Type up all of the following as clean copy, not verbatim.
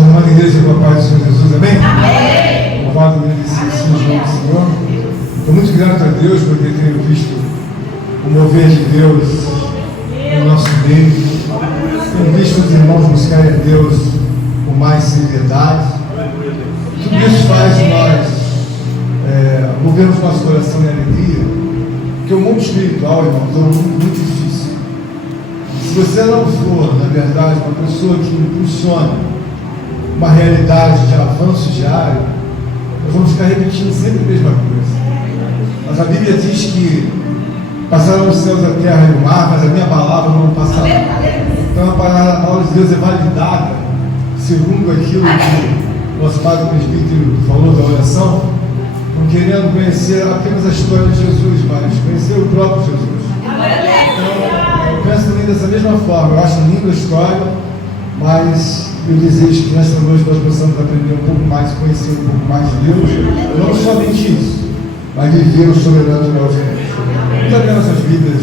Sua irmã da igreja com a paz do Senhor Jesus, amém? Amém! Louvado e agradecido seja o nome do Senhor. Estou muito grato a Deus porque tenho visto o mover de Deus no nosso meio. Tenho visto os irmãos buscarem a Deus com mais seriedade. Tudo isso faz nós movermos nosso coração em alegria, porque o mundo espiritual, irmãos, é um mundo muito difícil. Se você não for, na verdade, uma pessoa que impulsiona uma realidade de avanço diário, nós vamos ficar repetindo sempre a mesma coisa. Mas a Bíblia diz que passaram os céus, a terra e o mar, mas a minha palavra não passará. Então a palavra de Deus é validada segundo aquilo que nosso Padre Presbítero falou da oração, não querendo conhecer apenas a história de Jesus, mas conhecer o próprio Jesus. Então, eu penso também dessa mesma forma. Eu acho linda a história, mas eu desejo que nesta noite nós possamos aprender um pouco mais, conhecer um pouco mais de Deus, não somente isso, mas viver o sobrenatural de Deus. Vamos abrir nossas vidas,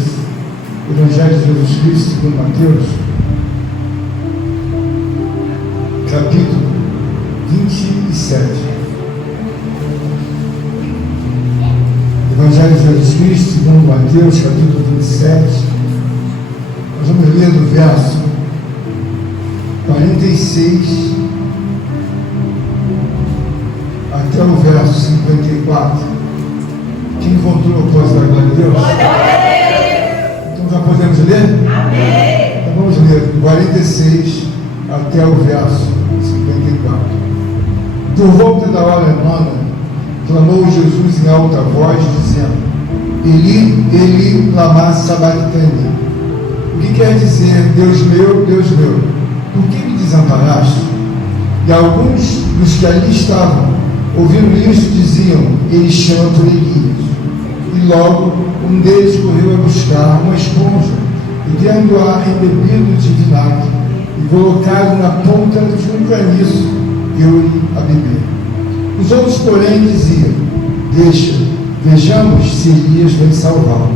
o Evangelho de Jesus Cristo, segundo Mateus, capítulo 27. Evangelho de Jesus Cristo, segundo Mateus, capítulo 27. Nós vamos ler do verso 46 até o verso 54. Quem encontrou pode dar glória a Deus? Então já podemos ler? Amém. Então vamos ler 46 até o verso 54. Por volta da hora nona, clamou Jesus em alta voz, dizendo: Eli, Eli, lama sabachthani. O que quer dizer: Deus meu, por que me desamparaste? E alguns dos que ali estavam, ouvindo isso, diziam: Ele chama por Elias. E logo um deles correu a buscar uma esponja, e tendo-a embebido de vinagre, e colocado na ponta de um caniço, deu-lhe a beber. Os outros, porém, diziam: Deixa, vejamos se Elias vem salvá-lo.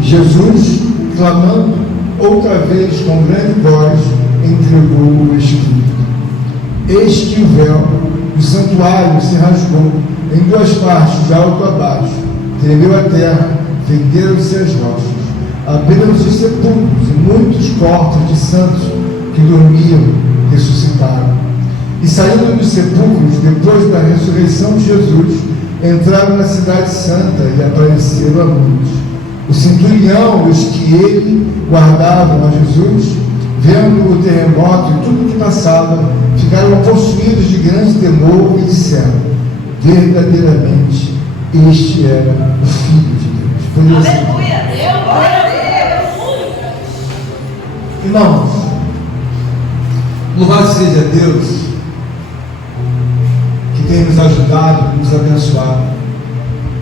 E Jesus, clamando outra vez com grande voz, entregou o Espírito. Eis que o véu do santuário se rasgou em duas partes, de alto a baixo, tremeu a terra, fenderam-se as rochas, abriram-se os sepulcros, e muitos corpos de santos que dormiam ressuscitaram. E saindo dos sepulcros, depois da ressurreição de Jesus, entraram na cidade santa e apareceram a muitos. O centurião e os que ele guardavam a Jesus, vendo o terremoto e tudo o que passava, ficaram possuídos de grande temor e disseram: verdadeiramente este era o Filho de Deus. Aleluia, Deus, glória a Deus. Irmãos, louvado seja Deus, que tem nos ajudado, nos abençoado.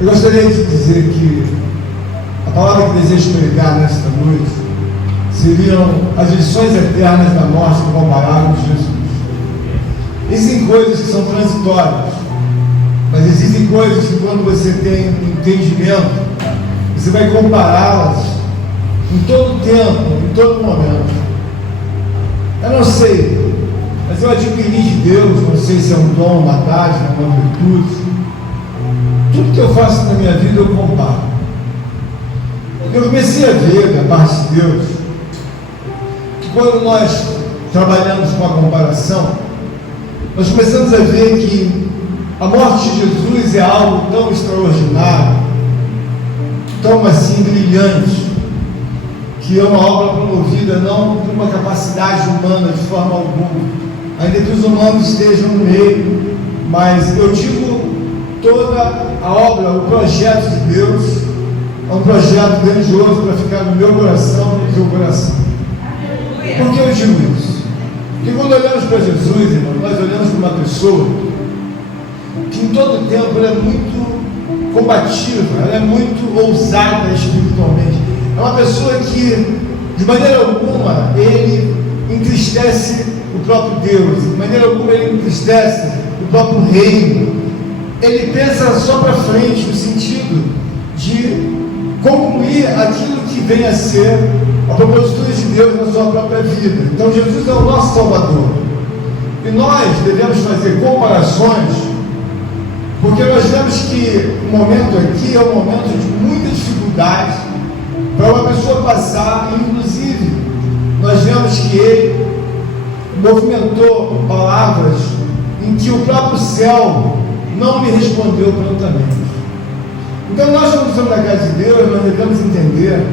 Eu gostaria de dizer que a palavra que desejo pregar nesta noite seriam as lições eternas da morte incomparável de Jesus. Existem coisas que são transitórias, mas existem coisas que, quando você tem um entendimento, você vai compará-las em todo tempo, em todo momento. Eu não sei, mas eu adquiri de Deus, não sei se é um dom, uma dádiva, uma virtude. Tudo que eu faço na minha vida eu comparo. Eu comecei a ver da parte de Deus que, quando nós trabalhamos com a comparação, nós começamos a ver que a morte de Jesus é algo tão extraordinário, tão assim brilhante, que é uma obra promovida não por uma capacidade humana de forma alguma, ainda que os humanos estejam no meio, mas eu digo toda a obra, o projeto de Deus é um projeto grandioso para ficar no meu coração e no seu coração. Por que eu digo isso? Porque quando olhamos para Jesus, irmão, nós olhamos para uma pessoa que em todo tempo ela é muito combativa, ela é muito ousada espiritualmente. É uma pessoa que, de maneira alguma, ele entristece o próprio Deus, de maneira alguma ele entristece o próprio reino. Ele pensa só para frente, no sentido de concluir aquilo que vem a ser a propositura de Deus na sua própria vida. Então Jesus é o nosso Salvador. E nós devemos fazer comparações, porque nós vemos que o momento aqui é um momento de muita dificuldade para uma pessoa passar. Inclusive, nós vemos que ele movimentou palavras em que o próprio céu não lhe respondeu prontamente. Então nós, quando estamos na casa de Deus, nós devemos entender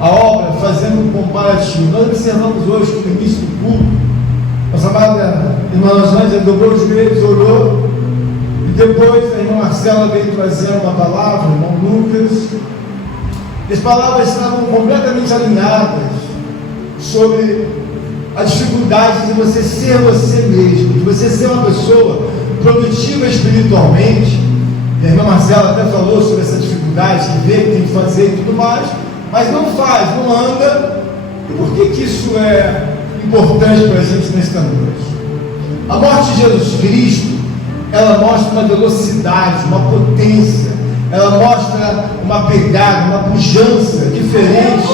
a obra fazendo um comparativo. Nós observamos hoje que no início do culto, nossa amada irmã Rosângela dobrou os joelhos, orou, e depois a irmã Marcela veio trazer uma palavra, o irmão Lucas. As palavras estavam completamente alinhadas sobre a dificuldade de você ser você mesmo, de você ser uma pessoa produtiva espiritualmente. E a irmã Marcela até falou sobre essa dificuldade, que vê que tem que fazer e tudo mais, mas não faz, não anda. E por que isso é importante para a gente nesta noite? A morte de Jesus Cristo, ela mostra uma velocidade, uma potência, ela mostra uma pegada, uma pujança diferente.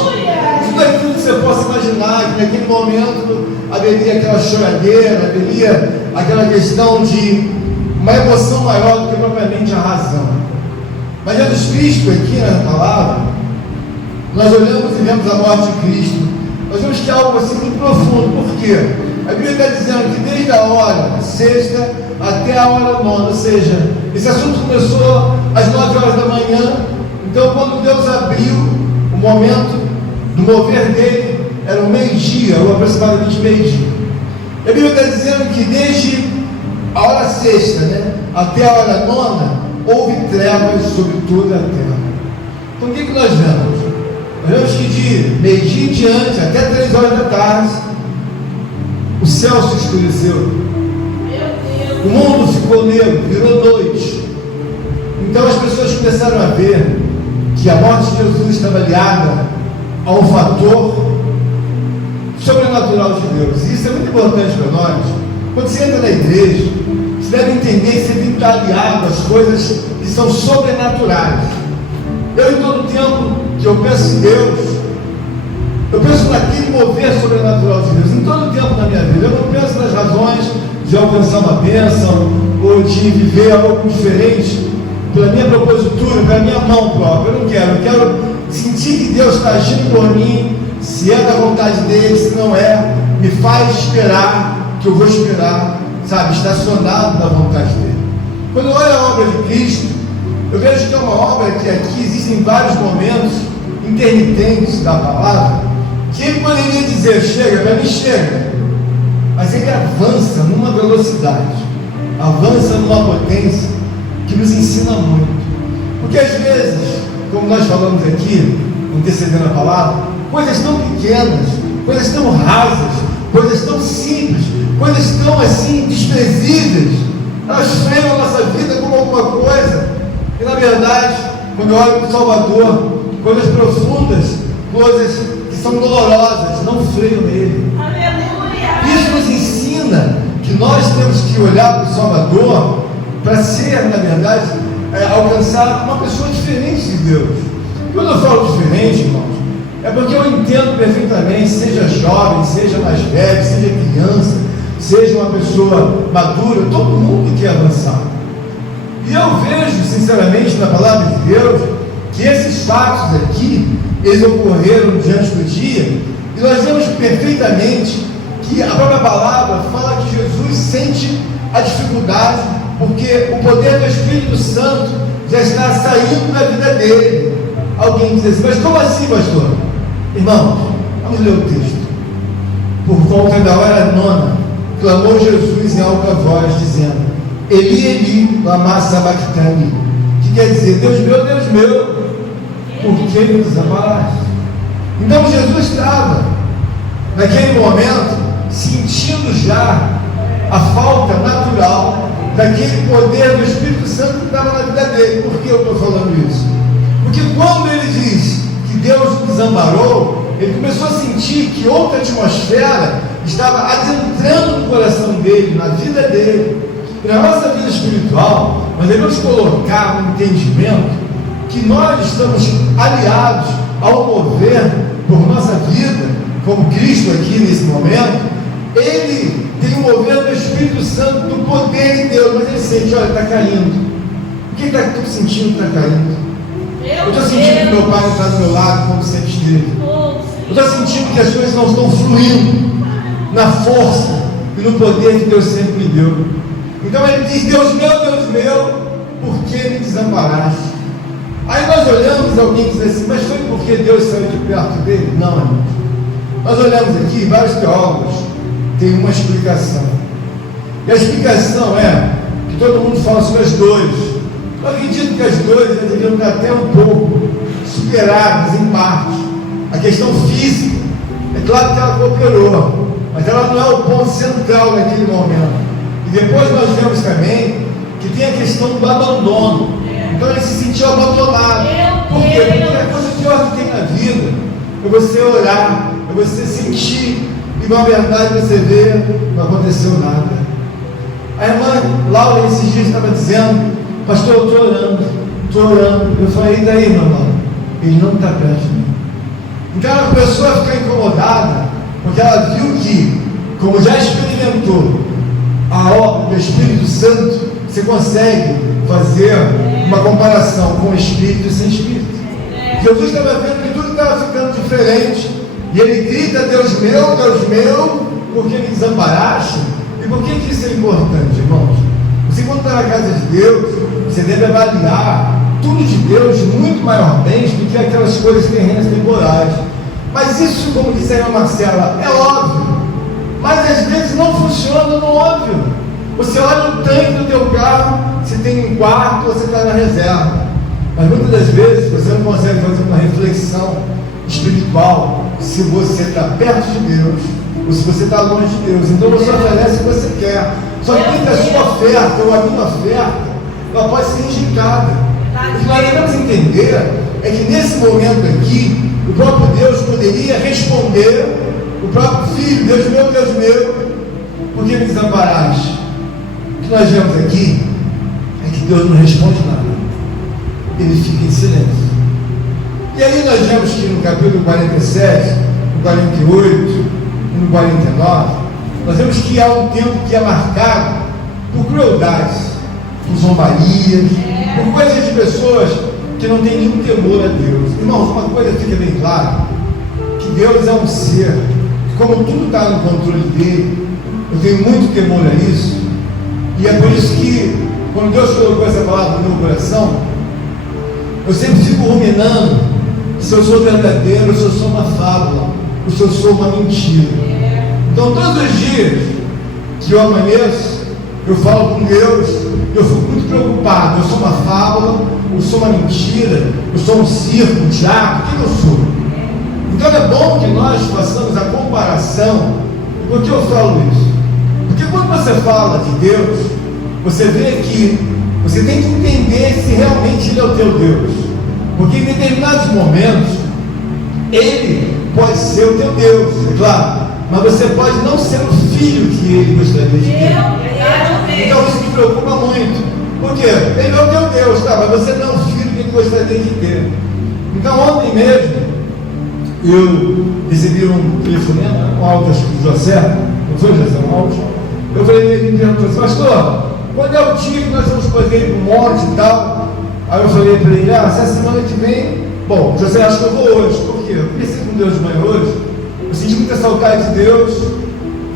Tudo aquilo que você possa imaginar, que naquele momento haveria aquela choradeira, haveria aquela questão de uma emoção maior do que propriamente a razão. Mas Jesus Cristo, aqui na palavra, nós olhamos e vemos a morte de Cristo, nós vemos que é algo assim muito profundo. Por quê? A Bíblia está dizendo que desde a hora sexta até a hora nona, ou seja, esse assunto começou às 9 horas da manhã. Então, quando Deus abriu o momento do mover dele, era o meio-dia, ou aproximadamente meio-dia. A Bíblia está dizendo que desde a hora sexta, até a hora nona, houve trevas sobre toda a terra. Então, o que nós vemos? Nós vemos que de meio-dia em diante, até 3 horas da tarde, o céu se escureceu. O mundo ficou negro, virou noite. Então as pessoas começaram a ver que a morte de Jesus estava ligada a um fator sobrenatural de Deus. E isso é muito importante para nós. Quando você entra na igreja, você deve entender que você tem que estar aliado às coisas que são sobrenaturais. Eu, em todo tempo que eu penso em Deus, eu penso naquele mover sobrenatural de Deus. Em todo tempo da minha vida, eu não penso nas razões de alcançar uma bênção ou de viver algo diferente pela minha propositura, pela minha mão própria. Eu quero sentir que Deus está agindo por mim, se é da vontade dele, se não é, me faz esperar, que eu vou esperar, estacionado na vontade dele. Quando eu olho a obra de Cristo, eu vejo que é uma obra que aqui existem vários momentos intermitentes da palavra, que ele poderia dizer, chega, para mim chega, mas ele avança numa velocidade, avança numa potência que nos ensina muito. Porque às vezes, como nós falamos aqui, antecedendo a palavra, coisas tão pequenas, coisas tão rasas, coisas tão simples, coisas tão assim desprezíveis, elas freiam a nossa vida como alguma coisa. E na verdade, quando eu olho para o Salvador, coisas profundas, coisas que são dolorosas, não freiam nele. Isso nos ensina que nós temos que olhar para o Salvador para ser, na verdade, alcançar uma pessoa diferente de Deus. Quando eu falo diferente, irmãos, é porque eu entendo perfeitamente, seja jovem, seja mais velho, seja criança, seja uma pessoa madura, todo mundo quer avançar. E eu vejo, sinceramente, na palavra de Deus, que esses fatos aqui, eles ocorreram diante do dia, e nós vemos perfeitamente que a própria palavra fala que Jesus sente a dificuldade, porque o poder do Espírito Santo já está saindo da vida dele. Alguém diz assim, mas como assim, pastor? Irmãos, vamos ler o texto. Por volta da hora nona, clamou Jesus em alta voz, dizendo, Eli, Eli, lama sabachthani, que quer dizer, Deus meu, por que me desamparaste? Então Jesus estava, naquele momento, sentindo já a falta natural daquele poder do Espírito Santo que estava na vida dele. Por que eu estou falando isso? Porque quando ele diz que Deus o desamparou, ele começou a sentir que outra atmosfera estava adentrando no coração dele, na vida dele. E na nossa vida espiritual, nós devemos colocar um entendimento que nós estamos aliados ao mover por nossa vida, como Cristo aqui nesse momento. Ele tem um mover do Espírito Santo, do poder de Deus, mas ele sente, olha, está caindo. O que estou sentindo que está caindo? Eu estou sentindo que meu pai não está do meu lado como sempre esteve. Eu estou sentindo que as coisas não estão fluindo na força e no poder que Deus sempre me deu. Então ele diz, Deus meu, por que me desamparaste? Aí nós olhamos, alguém diz assim, mas foi porque Deus saiu de perto dele? Não, irmãos. Nós olhamos aqui, vários teólogos têm uma explicação. E a explicação é que todo mundo fala sobre as dores. Eu acredito que as dores deveriam estar até um pouco superadas em parte. A questão física, é claro que ela cooperou, mas ela não é o ponto central naquele momento. E depois nós vemos também que tem a questão do abandono. Então ele se sentiu abandonado. Por quê? Porque a coisa pior que tem na vida é você orar, é você sentir, e na verdade você vê, não aconteceu nada. A irmã Laura esses dias estava dizendo, pastor, eu estou orando. Eu falei, e daí, irmã Laura? Ele não está perto de mim. Então ela começou a ficar incomodada, porque ela viu que, como já experimentou a obra do Espírito Santo, você consegue fazer uma comparação com o Espírito e sem Espírito. Jesus estava vendo que tudo estava ficando diferente, e ele grita, Deus meu, por que me desamparaste? E por que isso é importante, irmãos? Você, quando está na casa de Deus, você deve avaliar tudo de Deus muito maiormente do que aquelas coisas terrenas temporais. Mas isso, como disse a irmã Marcela, é óbvio, mas às vezes não funciona no óbvio. Você olha o tanque do teu carro, se tem um quarto, você está na reserva. Mas muitas das vezes você não consegue fazer uma reflexão espiritual se você está perto de Deus ou se você está longe de Deus. Então você oferece o que você quer. Só que a sua oferta ou a minha oferta, ela pode ser rejeitada. O que nós devemos entender é que nesse momento aqui, o próprio Deus poderia responder, o próprio Filho, Deus meu, por que me desamparaste? O que nós vemos aqui é que Deus não responde nada, ele fica em silêncio. E aí nós vemos que no capítulo 47, no 48 e no 49, nós vemos que há um tempo que é marcado por crueldades, por zombarias, por coisas de pessoas que não têm nenhum temor a Deus. Irmãos, uma coisa fica bem clara, que Deus é um ser, como tudo está no controle dele, eu tenho muito temor a isso, e é por isso que, quando Deus colocou essa palavra no meu coração, eu sempre fico ruminando se eu sou verdadeiro, se eu sou uma fábula, ou se eu sou uma mentira. Então, todos os dias que eu amanheço, eu falo com Deus, eu fico muito preocupado, eu sou uma fábula, eu sou uma mentira, eu sou um circo, um teatro, o que eu sou? Então é bom que nós façamos a comparação. E por que eu falo isso? Porque quando você fala de Deus, você vê que você tem que entender se realmente Ele é o teu Deus. Porque em determinados momentos, Ele pode ser o teu Deus, é claro, mas você pode não ser o filho que Ele gostaria de ter. Então isso me preocupa muito. Por quê? Ele é o teu Deus, tá? Mas você não é o filho que Ele gostaria de ter. Então ontem mesmo, eu recebi um telefonema, um áudio do José, não foi, José, um áudio? Eu falei, ele perguntou assim, pastor, quando é o dia que nós vamos poder ir para o monte e tal? Aí eu falei para ele, se a semana que vem, bom, José, acho que eu vou hoje. Por quê? Eu pensei com Deus de manhã hoje, eu senti muita saudade de Deus,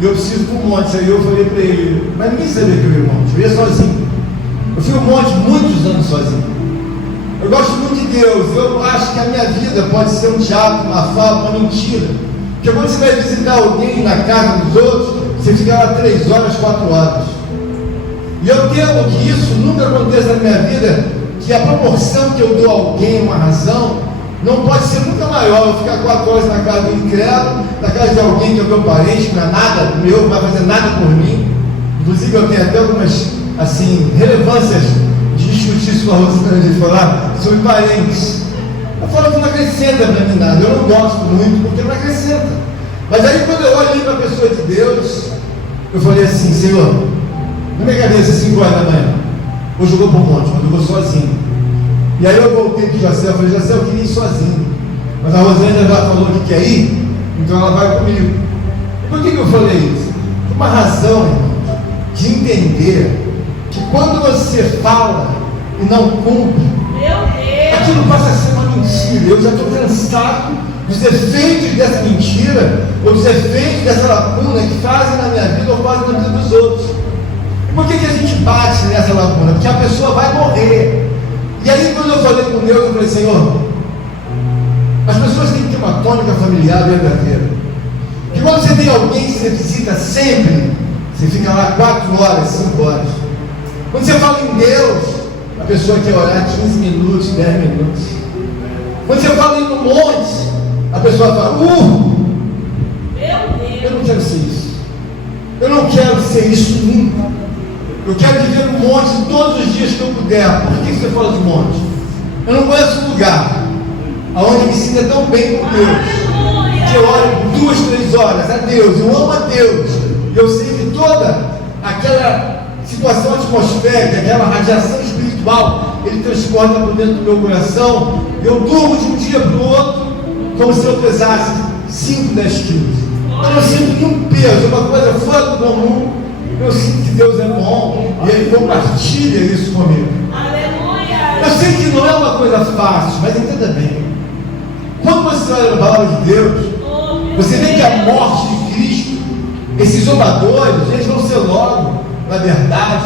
e eu preciso ir para o monte. Aí eu falei para ele, mas ninguém sabia que eu ia ao monte, eu ia sozinho. Eu fui ao monte muitos anos sozinho. Eu gosto muito de Deus, eu acho que a minha vida pode ser um teatro, uma fábula, uma mentira. Porque quando você vai visitar alguém na casa dos outros, você fica lá 3 horas, 4 horas. E eu temo que isso nunca aconteça na minha vida, que a proporção que eu dou a alguém, uma razão, não pode ser nunca maior. Eu ficar 4 horas na casa do incrédulo, na casa de alguém que é meu parente, que não é nada meu, não vai fazer nada por mim. Inclusive eu tenho até algumas, assim, relevâncias de discutir isso com a Rosana, de falar sobre parentes. Eu falo que não acrescenta para mim nada, eu não gosto muito porque não acrescenta. Mas aí quando eu olhei para a pessoa de Deus, eu falei assim, Senhor, na minha cabeça, 5 horas da manhã, hoje eu vou para o monte, mas eu vou sozinho. E aí eu voltei para o Jacé, eu falei, Jacé, eu queria ir sozinho, mas a Rosângela já falou que quer ir, então ela vai comigo. Por que eu falei isso? uma razão, irmãos, de entender que quando você fala e não cumpre, aquilo passa a ser uma mentira. Eu já estou cansado dos efeitos dessa mentira, ou dos efeitos dessa lacuna que fazem na minha vida ou fazem na vida dos outros. E por que a gente bate nessa lacuna? Porque a pessoa vai morrer. E aí, quando eu falei com Deus, eu falei: Senhor, as pessoas têm que ter uma tônica familiar verdadeira. E quando você tem alguém que você visita sempre, você fica lá 4 horas, 5 horas. Quando você fala em Deus, a pessoa quer orar 15 minutos, 10 minutos. Quando você fala em um monte, a pessoa fala: eu não quero ser isso. Eu não quero ser isso nunca. Eu quero viver no monte todos os dias que eu puder. Por que você fala de monte? Eu não conheço um lugar onde me sinta tão bem com Deus, que eu oro 2, 3 horas a Deus, eu amo a Deus, e eu sei que toda aquela situação atmosférica, aquela radiação espiritual, ele transporta por dentro do meu coração. Eu durmo de um dia para o outro como se eu pesasse 5, 10 quilos. Eu não sinto nenhum peso, uma coisa fora do comum. Eu sinto que Deus é bom e Ele compartilha isso comigo. Eu sei que não é uma coisa fácil, mas entenda bem. Quando você olha a palavra de Deus, você vê que a morte de Cristo, esses zombadores, eles vão ser logo, na verdade,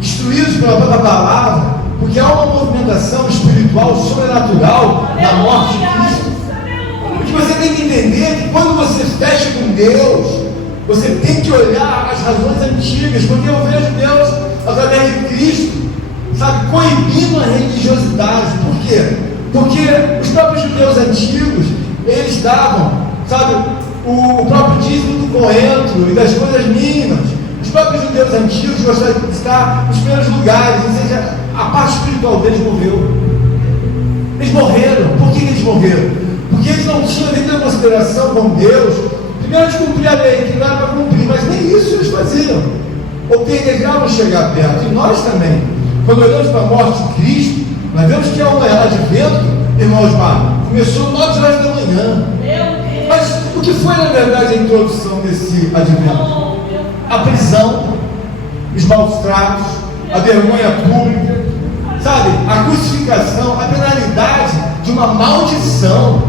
destruídos pela própria palavra, porque há uma movimentação espiritual sobrenatural na morte de Cristo. Porque você tem que entender que quando você fecha com Deus, você tem que olhar as razões antigas, porque eu vejo Deus através de Cristo, sabe, coibindo a religiosidade. Por quê? Porque os próprios judeus antigos, eles davam, sabe, o próprio dízimo do coentro e das coisas mínimas. Os próprios judeus antigos gostavam de estar nos primeiros lugares, ou seja, a parte espiritual deles morreu. Eles morreram. Por que eles morreram? Porque eles não tinham nenhuma consideração com Deus. Primeiro de cumprir a lei, que não era para cumprir, mas nem isso eles faziam. Ou desejavam chegar perto. E nós também, quando olhamos para a morte de Cristo, nós vemos que é um advento, irmãos, começou 9 horas da manhã. Mas o que foi, na verdade, a introdução desse advento? A prisão, os maus tratos, a vergonha pública, sabe, a crucificação, a penalidade de uma maldição.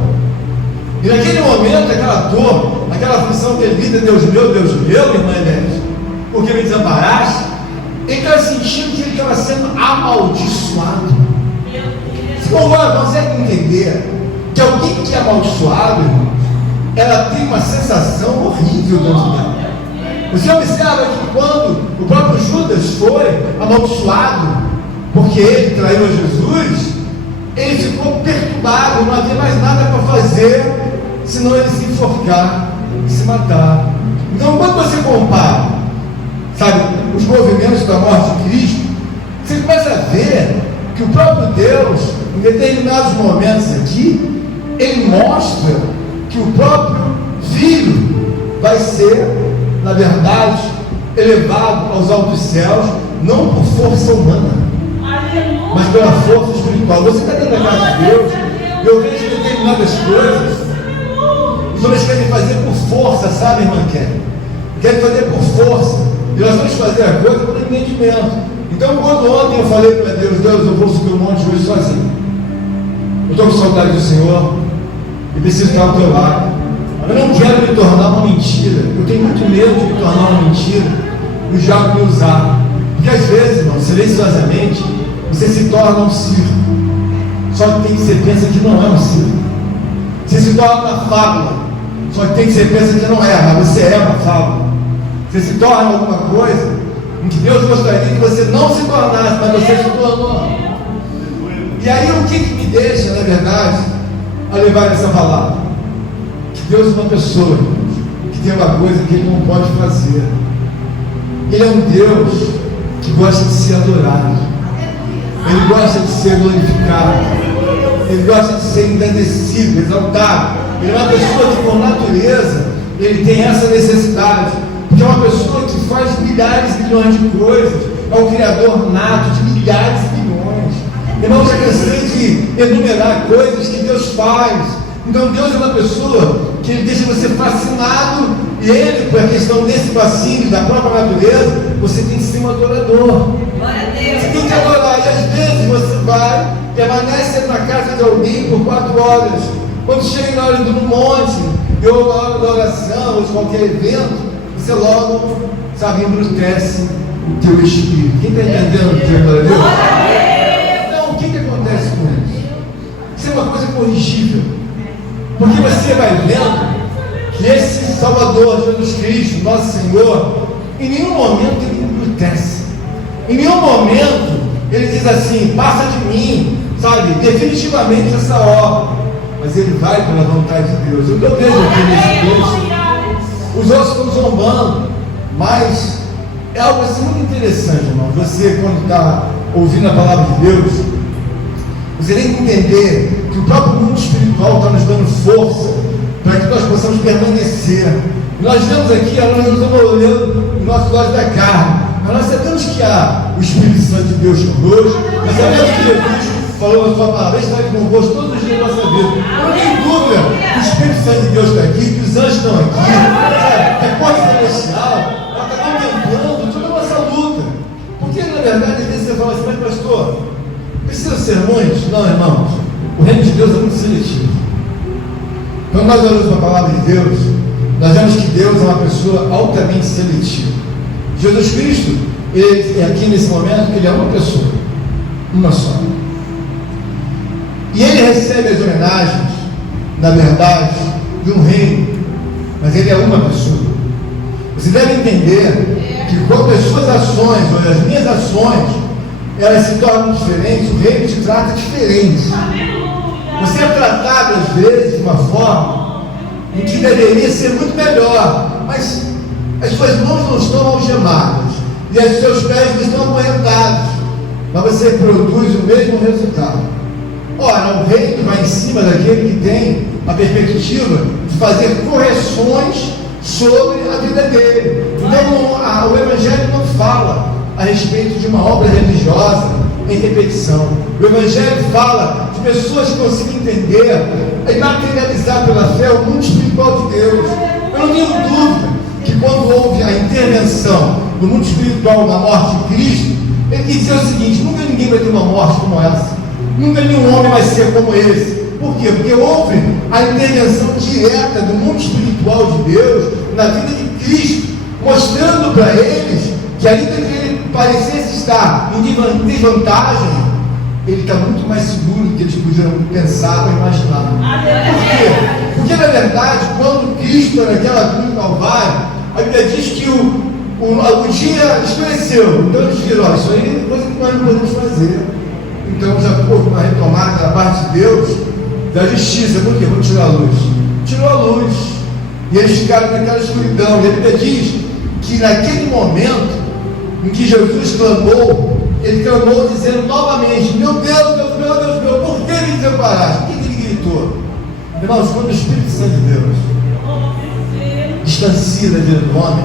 E naquele momento, aquela dor, aquela aflição devida, Deus meu, irmã Enéas, porque me desamparaste, ele estava sentindo que ele estava sendo amaldiçoado. Se agora consegue entender que alguém que é amaldiçoado, irmãos, ela tem uma sensação horrível dentro dela. Você observa que quando o próprio Judas foi amaldiçoado, porque ele traiu Jesus, ele ficou perturbado, não havia mais nada para fazer, senão ele se enforcar e se matar. Então, quando você compara, sabe, os movimentos da morte de Cristo, você começa a ver que o próprio Deus, em determinados momentos aqui, ele mostra que o próprio Filho vai ser, na verdade, elevado aos altos céus, não por força humana, mas pela força espiritual. Você está dentro da casa de Deus, eu vejo determinadas coisas, os homens querem fazer por força, sabe, irmã Kelly? Querem fazer por força, e nós vamos fazer a coisa por entendimento. Então, quando ontem eu falei para Deus, eu vou subir um monte hoje sozinho, eu estou com saudade do Senhor, e preciso estar ao teu lado. Eu não quero me tornar uma mentira. Eu tenho muito medo de me tornar uma mentira e o diabo me usar. Porque às vezes, irmão, silenciosamente, você se torna um circo. Só que você pensa que não é um circo. Você se torna uma fábula. Só que você pensa que não é, mas você é uma fábula. Você se torna alguma coisa em que Deus gostaria que você não se tornasse, mas você se tornou. E aí o que me deixa, na verdade, a levar essa palavra? Deus é uma pessoa que tem uma coisa que Ele não pode fazer. Ele é um Deus que gosta de ser adorado. Ele gosta de ser glorificado. Ele gosta de ser engrandecido, exaltado. Ele é uma pessoa que, por natureza, ele tem essa necessidade. Porque é uma pessoa que faz milhares e milhões de coisas. É o Criador nato de milhares e milhões. Irmão, já cansei de enumerar coisas que Deus faz. Então Deus é uma pessoa que Ele deixa você fascinado, e Ele, por a questão desse fascínio, da própria natureza, você tem que ser um adorador. Você tem que adorar, e às vezes você vai, permanece na casa de alguém por 4 horas, quando chega na hora do monte, ou na hora da oração, ou de qualquer evento, você logo, sabe, embrutece o teu espírito. Quem está entendendo o que eu estou dizendo? Então, o que acontece com isso? Isso é uma coisa corrigível, porque você vai vendo que esse Salvador, Jesus Cristo, nosso Senhor, em nenhum momento ele embrutece, em nenhum momento ele diz assim: passa de mim, sabe, definitivamente essa obra. Mas ele vai pela vontade de Deus. O que eu vejo aqui nesse texto, os outros estão zombando, mas é algo assim muito interessante, irmão. Você, quando está ouvindo a palavra de Deus, você tem que entender que o próprio mundo espiritual está nos dando força para que nós possamos permanecer. Nós vemos aqui, nós não estamos olhando o nosso lado da carne, mas nós sabemos que há o Espírito Santo de Deus conosco, nós sabemos que Jesus falou na sua palavra, está convosco todos os dias da nossa vida. Eu não tenho dúvida que o Espírito Santo de Deus está aqui, que os anjos estão aqui, que a corte celestial, ela está contemplando toda a nossa luta. Porque na verdade, às vezes você fala assim: mas pastor, precisam ser muitos? Não, irmãos, o reino de Deus é muito seletivo. Quando nós olhamos para a palavra de Deus, nós vemos que Deus é uma pessoa altamente seletiva. Jesus Cristo, ele, aqui nesse momento, ele é uma pessoa, uma só. E ele recebe as homenagens, na verdade, de um reino, mas ele é uma pessoa. Você deve entender que quando as suas ações, ou as minhas ações, elas se tornam diferentes, o reino te trata diferente. Você é tratado às vezes de uma forma em que deveria ser muito melhor, mas as suas mãos não estão algemadas e os seus pés não estão acorrentados, mas você produz o mesmo resultado. Ora, o reino vai em cima daquele que tem a perspectiva de fazer correções sobre a vida dele. Então o Evangelho não fala a respeito de uma obra religiosa em repetição. O Evangelho fala de pessoas que conseguem entender e materializar pela fé o mundo espiritual de Deus. Eu não tenho dúvida que quando houve a intervenção no mundo espiritual na morte de Cristo, ele quis dizer o seguinte: nunca ninguém vai ter uma morte como essa, nunca nenhum homem vai ser como esse. Por quê? Porque houve a intervenção direta do mundo espiritual de Deus na vida de Cristo, mostrando para eles que ainda que ele parecesse estar em desvantagem, ele está muito mais seguro do que eles podiam pensar ou imaginar. Por quê? Porque na verdade, quando Cristo naquela cruz do Calvário, a Bíblia diz que o dia escureceu. Então eles viram: isso aí é coisa que nós não podemos fazer. Então já houve uma retomada da parte de Deus, da justiça. Por quê? Vamos tirar a luz. Tirou a luz. E eles ficaram naquela escuridão. E a Bíblia diz que naquele momento em que Jesus clamou, ele clamou dizendo novamente: meu Deus, Deus meu, Deus meu, por que me desamparaste? Por que ele gritou? Irmãos, quando o Espírito Santo de Deus distancia da vida do homem,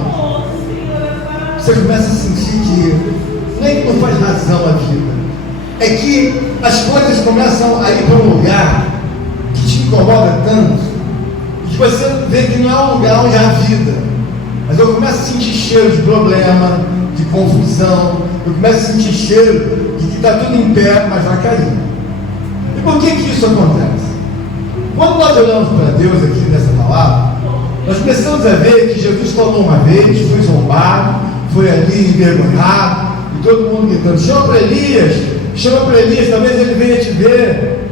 você começa a sentir que não é que não faz razão a vida, é que as coisas começam a ir para um lugar que te incomoda tanto, que você vê que não é um lugar onde há vida. Mas eu começo a sentir cheiro de problema, de confusão, eu começo a sentir cheiro de que está tudo em pé, mas vai cair. E por que isso acontece? Quando nós olhamos para Deus aqui nessa palavra, nós começamos a ver que Jesus falou uma vez, foi zombado, foi ali envergonhado, e todo mundo gritando: chama para Elias, talvez ele venha te ver.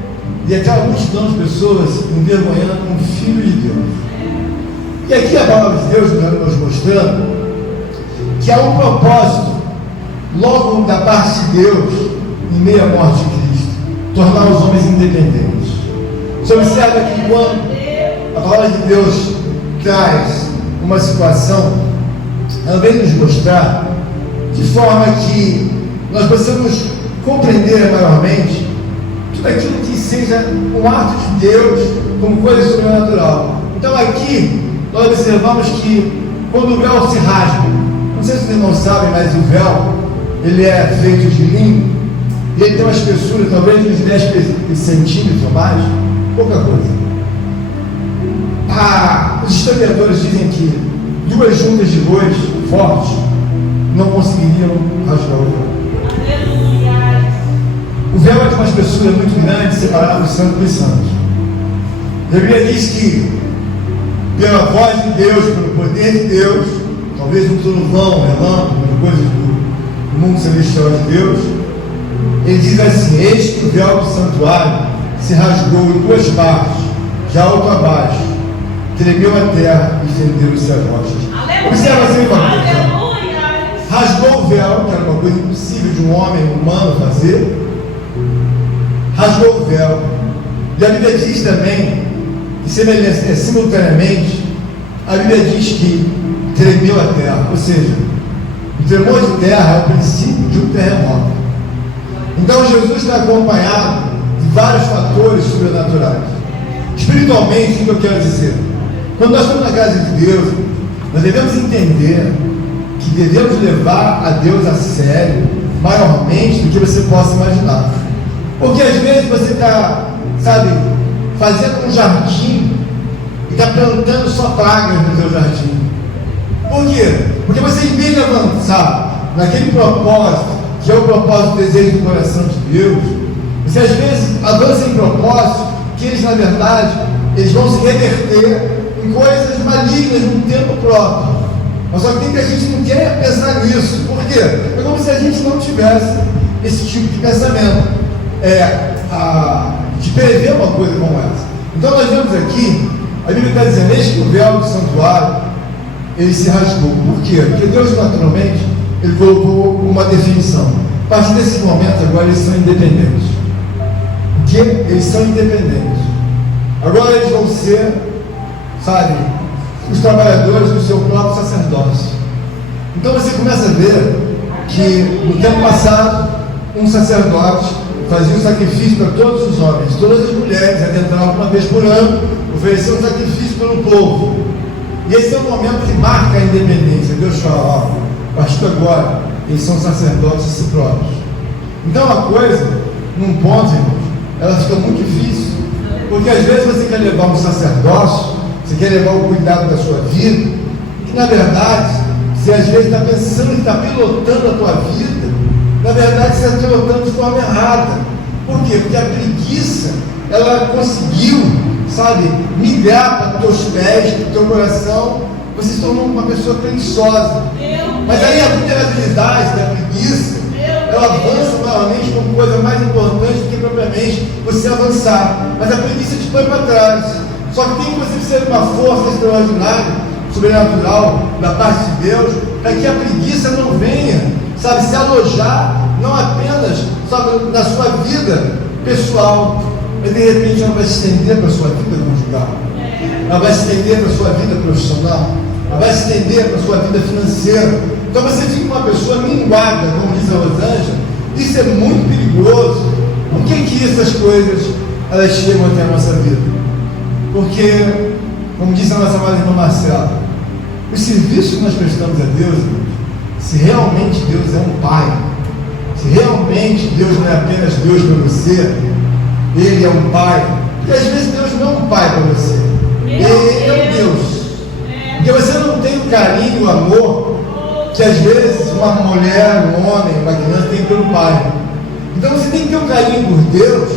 E aquela multidão de pessoas envergonhando um filho de Deus. E aqui a palavra de Deus nos mostrando que há um propósito logo da parte de Deus em meio à morte de Cristo: tornar os homens independentes. Você observa que quando a palavra de Deus traz uma situação, ela vem nos mostrar de forma que nós possamos compreender maiormente tudo aquilo que seja um ato de Deus como coisa sobrenatural. Então aqui nós observamos que quando o véu se rasga, não sei se os irmãos sabem, mas o véu, ele é feito de linho, e ele tem uma espessura talvez de uns 10 centímetros ou mais, pouca coisa. Os historiadores dizem que 2 juntas de bois fortes não conseguiriam rasgar o véu. Aleluia. O véu é de uma espessura muito grande, separado dos santos dos santos. A Bíblia diz que, pela voz de Deus, pelo poder de Deus, talvez um trovão, relâmpago, coisas do mundo celestial de Deus, ele diz assim: eis que o véu do santuário se rasgou em 2 partes, de alto a baixo, tremeu a terra e fendeu-se as rochas. Observa assim uma coisa: rasgou o véu, que era uma coisa impossível de um homem humano fazer, rasgou o véu. E a Bíblia diz também que, simultaneamente, a Bíblia diz que tremeu a terra, ou seja, o tremor de terra é o princípio de um terremoto. Então Jesus está acompanhado de vários fatores sobrenaturais. Espiritualmente, o que eu quero dizer? Quando nós estamos na casa de Deus, nós devemos entender que devemos levar a Deus a sério, maiormente do que você possa imaginar. Porque às vezes você está, fazendo um jardim e está plantando só pragas no seu jardim. Por quê? Porque você, em vez de avançar naquele propósito, que é o propósito, o desejo do coração de Deus, você às vezes avança em propósitos que eles, na verdade, eles vão se reverter em coisas malignas no tempo próprio. Mas só que tem que a gente não quer pensar nisso. Por quê? É como se a gente não tivesse esse tipo de pensamento, de prever uma coisa como essa. Então nós vemos aqui, a Bíblia está dizendo: eis que o véu do santuário ele se rasgou. Por quê? Porque Deus, naturalmente, ele colocou uma definição. A partir desse momento, agora eles são independentes. Porque eles são independentes. Agora eles vão ser, os trabalhadores do seu próprio sacerdócio. Então você começa a ver que no tempo passado, um sacerdote fazia um sacrifício para todos os homens, todas as mulheres adentravam uma vez por ano, ofereciam um sacrifício pelo povo. E esse é o momento que marca a independência. Deus fala: a partir de agora, eles são sacerdotes de si próprios. Então a coisa, num ponto, irmãos, ela fica muito difícil, porque às vezes você quer levar um sacerdócio, você quer levar o cuidado da sua vida, que na verdade, você às vezes está pensando que está pilotando a tua vida, na verdade você está pilotando de forma errada. Por quê? Porque a preguiça, ela conseguiu, migrar para os teus pés, para o teu coração, você se tornou uma pessoa preguiçosa. Mas aí a vulnerabilidade da preguiça, ela avança maiormente como coisa mais importante do que propriamente você avançar. Mas a preguiça te põe para trás. Só que tem que você ser uma força extraordinária, sobrenatural, da parte de Deus, para que a preguiça não venha, se alojar, não apenas, na sua vida pessoal, mas de repente ela vai se estender para a sua vida conjugal, ela vai se estender para a sua vida profissional, ela vai se estender para a sua vida financeira. Então você fica uma pessoa minguada, como diz a Rosângela. Isso é muito perigoso. Por que essas coisas elas chegam até a nossa vida? Porque, como disse a nossa amada irmã Marcela, o serviço que nós prestamos a Deus, se realmente Deus é um Pai, se realmente Deus não é apenas Deus para você, Ele é um Pai. Porque às vezes Deus não é um Pai para você, Ele é um Deus. Porque você não tem o carinho, o amor que às vezes uma mulher, um homem, uma criança tem pelo pai. Então você tem que ter um carinho por Deus,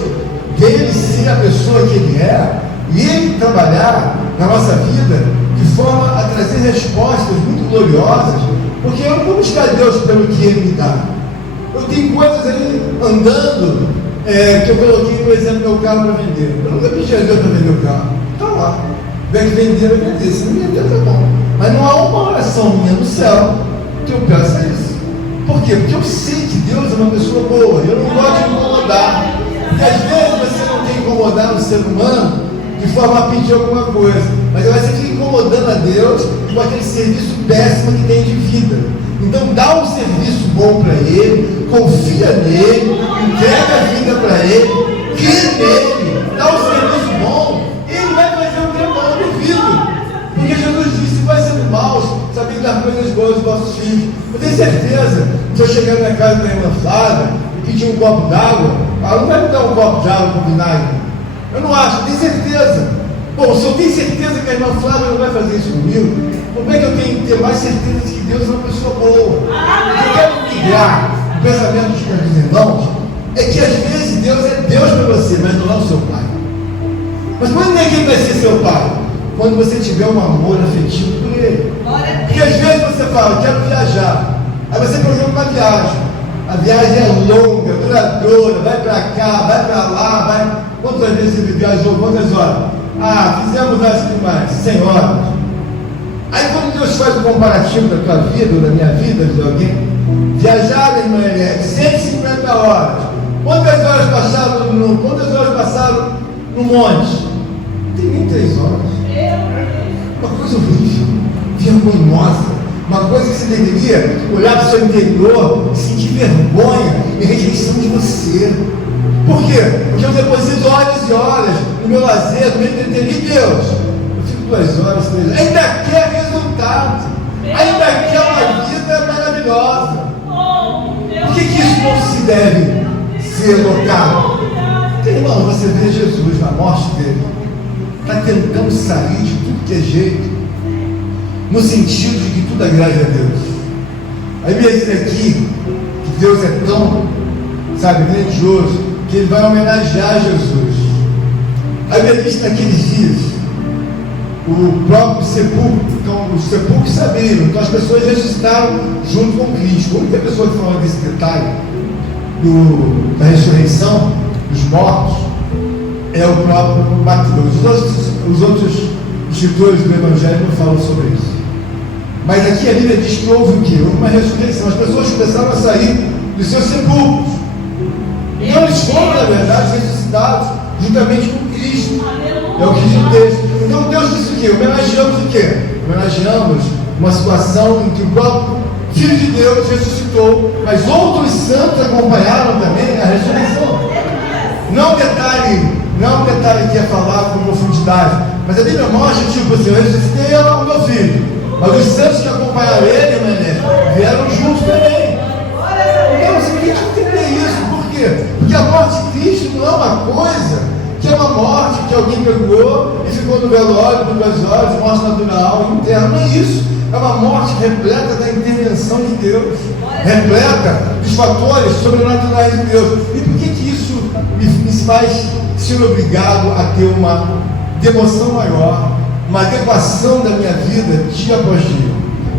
dele ser a pessoa que Ele é, e Ele trabalhar na nossa vida de forma a trazer respostas muito gloriosas, porque eu não vou buscar Deus pelo que Ele me dá. Eu tenho coisas aí andando, que eu coloquei, por exemplo, meu carro para vender. Eu nunca pedi a Deus para vender o carro. Está lá. Vai vender, vai vender. Se não vender, tá bom. Mas não há uma oração minha no céu que eu peço isso. Por quê? Porque eu sei que Deus é uma pessoa boa. Eu não gosto de incomodar. Porque às vezes você não quer incomodar um ser humano de forma a pedir alguma coisa. Mas você fica incomodando a Deus com aquele serviço péssimo que tem de vida. Então dá um serviço bom para Ele, confia nele, entrega a vida para Ele, crê nele, dá um serviço bom, Ele vai fazer o que é bom, eu duvido. Porque Jesus disse: vai ser maus, sabem dar coisas boas aos vossos filhos. Eu tenho certeza, se eu chegar na casa da irmã Flávia e pedir um copo d'água, ela não vai me dar um copo de água com vinagre. Eu não acho, tenho certeza. Bom, se eu tenho certeza que a irmã Flávia não vai fazer isso comigo, como é que eu tenho que ter mais certeza de que Deus é uma pessoa boa? O que eu quero migrar no pensamento dos meus irmãos é que às vezes Deus é Deus para você, mas não é o seu pai. Mas quando é que ele vai ser seu pai? Quando você tiver um amor afetivo por ele. Porque às vezes você fala, quero viajar. Aí você programa uma viagem. A viagem é longa, duradoura, vai para cá, vai para lá, vai. Quantas vezes você viajou? Quantas horas? Fizemos acho que mais 100 horas. Aí quando Deus faz o comparativo da tua vida, ou da minha vida, de alguém, viajar, irmã Eliette, 150 horas. Quantas horas passaram no monte? Tem nem 3 horas. Uma coisa horrível, vergonhosa. Uma coisa que você deveria olhar para o seu interior e sentir vergonha e rejeição de você. Por quê? Porque eu deposito horas e horas no meu lazer, no meu entretenimento em Deus. Eu fico 2 horas, 3 horas. Ainda quer resultado. Ainda quer uma vida maravilhosa. Por que isso não se deve ser locado? Porque, irmão, você vê Jesus na morte dele. Está tentando sair de tudo que é jeito. No sentido de que tudo agrade a Deus. A Bíblia diz aqui que Deus é tão, grandioso, que Ele vai homenagear Jesus. A Bíblia diz que naqueles dias, o próprio sepulcro, então os sepulcros sabiam, então as pessoas ressuscitaram junto com Cristo. A única pessoa que falou desse detalhe da ressurreição dos mortos é o próprio Mateus. Os outros escritores do Evangelho não falam sobre isso. Mas aqui a Bíblia diz que houve o quê? Houve uma ressurreição. As pessoas começaram a sair dos seus sepulcros. Então eles foram, na verdade, ressuscitados juntamente com Cristo. É o que diz o texto. Então Deus disse o quê? Homenageamos o quê? Homenageamos uma situação em que o próprio Filho de Deus ressuscitou, mas outros santos acompanharam também a ressurreição. Não um detalhe que ia falar com profundidade, mas a Bíblia mostra, tipo assim, eu ressuscitei o meu filho. Mas os santos que acompanharam ele, vieram juntos também. Então você tem que entender isso. Por quê? Porque a morte de Cristo não é uma coisa que é uma morte que alguém pegou e ficou no velório por 2 horas, morte natural, interna. Não é isso. É uma morte repleta da intervenção de Deus, repleta dos fatores sobrenaturais de Deus. E por que isso me faz ser obrigado a ter uma devoção maior, uma adequação da minha vida dia após dia?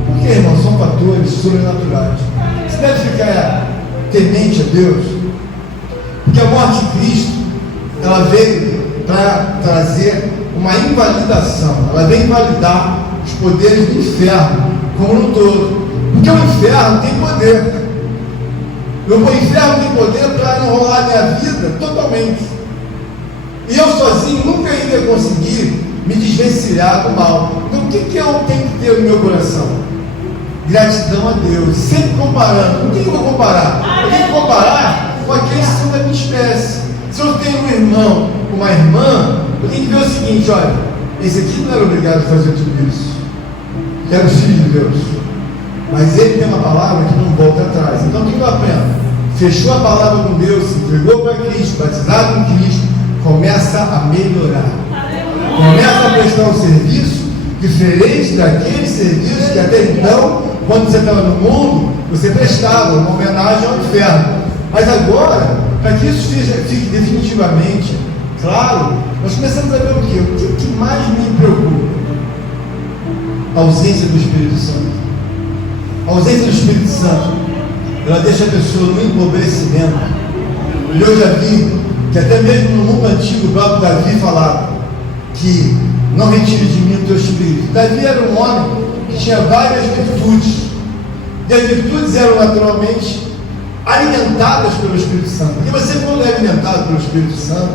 Porque, irmão, são fatores sobrenaturais. Você deve ficar temente a Deus, porque a morte de Cristo, ela veio para trazer uma invalidação, ela veio invalidar os poderes do inferno como um todo, porque o inferno tem poder. O inferno tem poder para enrolar minha vida totalmente, e eu sozinho nunca iria conseguir me desvencilhar do mal. Então o que eu tenho que ter no meu coração? Gratidão a Deus, sempre comparando. Não tem como comparar, eu tenho que comparar com aqueles que são da minha espécie. Se eu tenho um irmão, uma irmã, eu tenho que ver o seguinte: olha, esse aqui não era obrigado a fazer tudo isso, era o Filho de Deus, mas ele tem uma palavra que não volta atrás. Então o que eu aprendo? Fechou a palavra com Deus, se entregou para Cristo, batizado com Cristo, começa a melhorar, começa a prestar um serviço diferente daquele serviço que até então, quando você estava no mundo, você prestava uma homenagem ao inferno. Mas agora, para que isso fique definitivamente claro, nós começamos a ver o quê? O que mais me preocupa? A ausência do Espírito Santo. A ausência do Espírito Santo, ela deixa a pessoa no empobrecimento. E eu já vi que até mesmo no mundo antigo, o próprio Davi falava que não retire de mim o teu Espírito. Davi era um homem que tinha várias virtudes, e as virtudes eram naturalmente alimentadas pelo Espírito Santo. Porque você, quando é alimentado pelo Espírito Santo,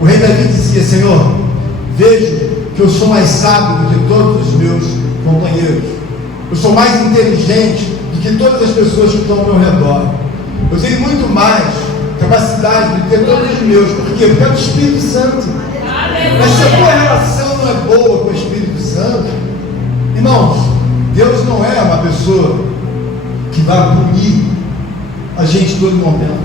o rei Davi dizia: Senhor, vejo que eu sou mais sábio do que todos os meus companheiros, eu sou mais inteligente do que todas as pessoas que estão ao meu redor, eu tenho muito mais capacidade do que todos os meus. Por quê? Porque é o Espírito Santo. Mas se a tua relação não é boa com o Espírito Santo, irmãos, Deus não é uma pessoa que vai punir a gente todo momento.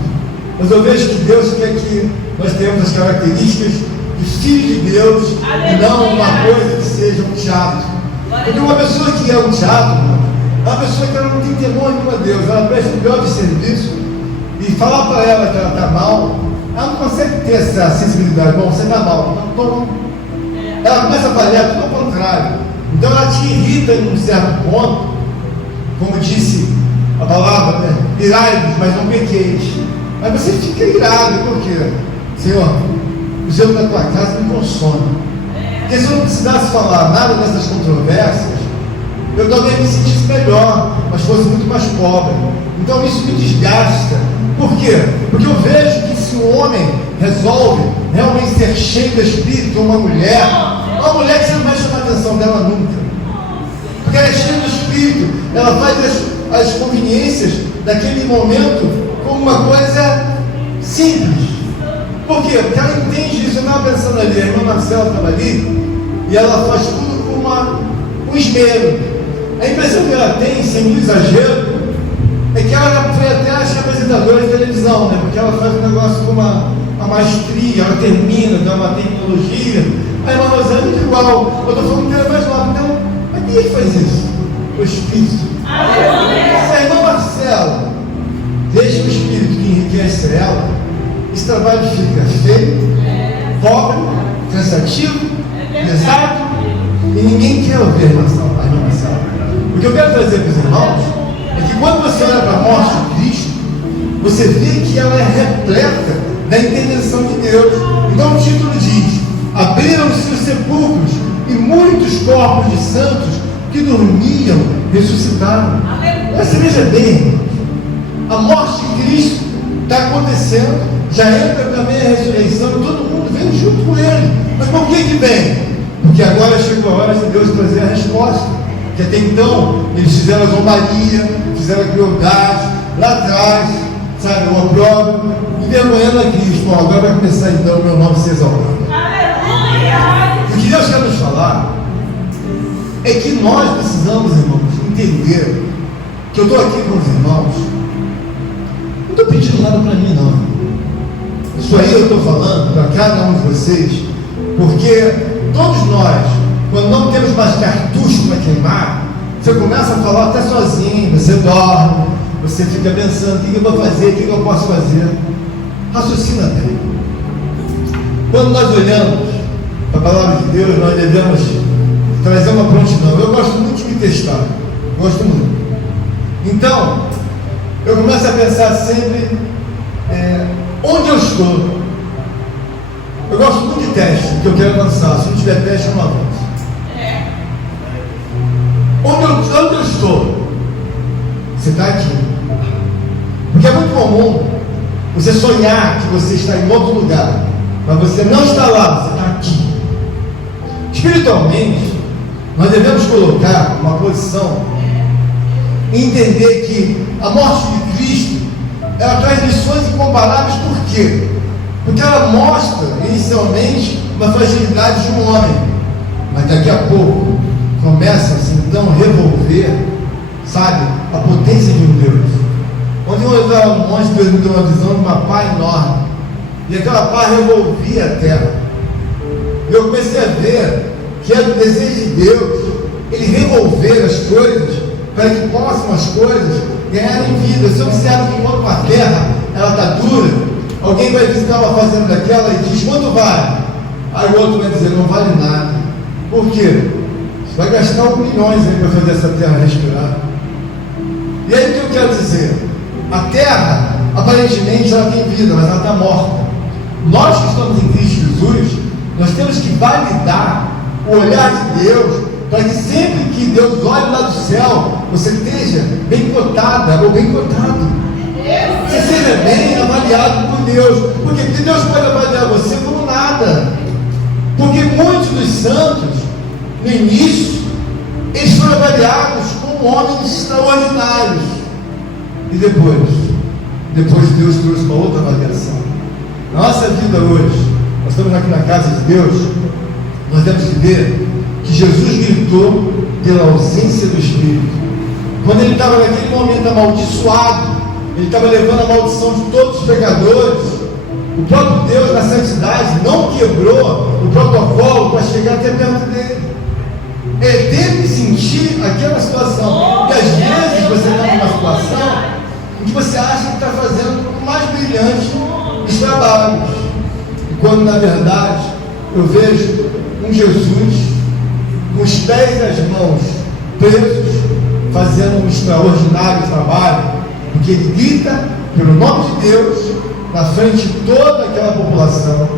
Mas eu vejo que Deus quer que nós tenhamos as características de filho de Deus, e não uma coisa que seja um teatro. Porque uma pessoa que é um teatro, é uma pessoa que ela não tem temor nenhum a Deus, ela presta um grande serviço, e falar para ela que ela está mal, ela não consegue ter essa sensibilidade. Bom, você está mal, então ela começa a avaliar tudo ao contrário. Então ela te irrita em um certo ponto, como disse a palavra, né? Irai-vos, mas não pequeis. Mas você fica irado, por quê? Senhor, o zelo da tua casa me consome. Porque se eu não precisasse falar nada dessas controvérsias, eu talvez me sentisse melhor, mas fosse muito mais pobre. Então isso me desgasta. Por quê? Porque eu vejo que se o homem resolve realmente ser cheio do Espírito, uma mulher que você não vai chamar a atenção dela nunca. Porque ela é cheia do Espírito, ela faz as conveniências daquele momento como uma coisa simples. Por quê? Porque ela entende isso. Eu estava pensando ali, a irmã Marcela estava ali, e ela faz tudo com esmero. A impressão que ela tem, sem muito exagero, é que ela foi até apresentadora de televisão, né? Porque ela faz um negócio com uma maestria, ela termina, dá uma tecnologia. A irmã Rosana é igual. Eu estou falando que ela é mais nova. Então, mas quem é que faz isso? O Espírito. A irmã Marcela deixa o Espírito que enriquece ela. Esse trabalho fica feio, pobre, cansativo, pesado, e ninguém quer ouvir a irmã Marcela. O que eu quero trazer para os irmãos é que quando você olha para a morte de Cristo, você vê que ela é repleta da intervenção de Deus. Então o título diz: abriram-se os sepulcros e muitos corpos de santos que dormiam ressuscitaram. Mas veja bem, a morte de Cristo está acontecendo, já entra também a ressurreição, todo mundo vem junto com ele. Mas por que vem? Porque agora chegou a hora de Deus trazer a resposta. Que até então eles fizeram a zombaria, fizeram a crueldade lá atrás, sabe, o opróbrio, envergonhando a Cristo. Bom, agora vai começar então o meu nome ser exaltado. O que Deus quer nos falar é que nós precisamos, irmãos, entender que eu estou aqui com os irmãos, não estou pedindo nada para mim, não. Isso aí eu estou falando para cada um de vocês, porque todos nós, quando não temos mais cartucho para queimar, você começa a falar até sozinho, você dorme, você fica pensando: o que eu vou fazer, o que eu posso fazer? Raciocina bem. Quando nós olhamos para a palavra de Deus, nós devemos trazer uma prontidão. Eu gosto muito de me testar, gosto muito. Então, eu começo a pensar sempre onde eu estou. Eu gosto muito de teste, porque eu quero avançar. Se não tiver teste, eu não avanço. Onde eu estou? Você está aqui. Porque é muito comum você sonhar que você está em outro lugar, mas você não está lá, você está aqui. Espiritualmente, nós devemos colocar uma posição e entender que a morte de Cristo, ela traz lições incomparáveis. Por quê? Porque ela mostra inicialmente uma fragilidade de um homem, mas daqui a pouco começa-se então a revolver, sabe, a potência de um Deus. Onde eu olhava um monte, Deus me deu uma visão de uma pá enorme, e aquela pá revolvia a terra. E eu comecei a ver que era o desejo de Deus, ele revolver as coisas, para que possam as coisas ganharem vida. Se observa que quando a terra ela está dura, alguém vai visitar uma fazenda daquela e diz: quanto vale? Aí o outro vai dizer: não vale nada. Por quê? Você vai gastar milhões aí para fazer essa terra respirar. E aí o que eu quero dizer? A terra, aparentemente, ela tem vida, mas ela está morta. Nós que estamos em Cristo Jesus, nós temos que validar o olhar de Deus, para que sempre que Deus olhe lá do céu, você esteja bem cotada ou bem cotado. Você seja bem avaliado por Deus. Por quê? Porque Deus pode avaliar você como nada. Porque muitos dos santos, no início, eles foram avaliados como homens extraordinários. E depois Deus trouxe uma outra avaliação. Na nossa vida hoje, nós estamos aqui na casa de Deus, nós temos que ver que Jesus gritou pela ausência do Espírito. Quando ele estava naquele momento amaldiçoado, ele estava levando a maldição de todos os pecadores, O próprio Deus, na santidade, não quebrou o protocolo para chegar até perto dele. Ele teve que sentir aquela situação. E às vezes você está numa situação em que você acha que está fazendo o mais brilhante dos trabalhos. E quando na verdade eu vejo um Jesus com os pés e as mãos presos, fazendo um extraordinário trabalho, porque ele grita pelo nome de Deus na frente de toda aquela população.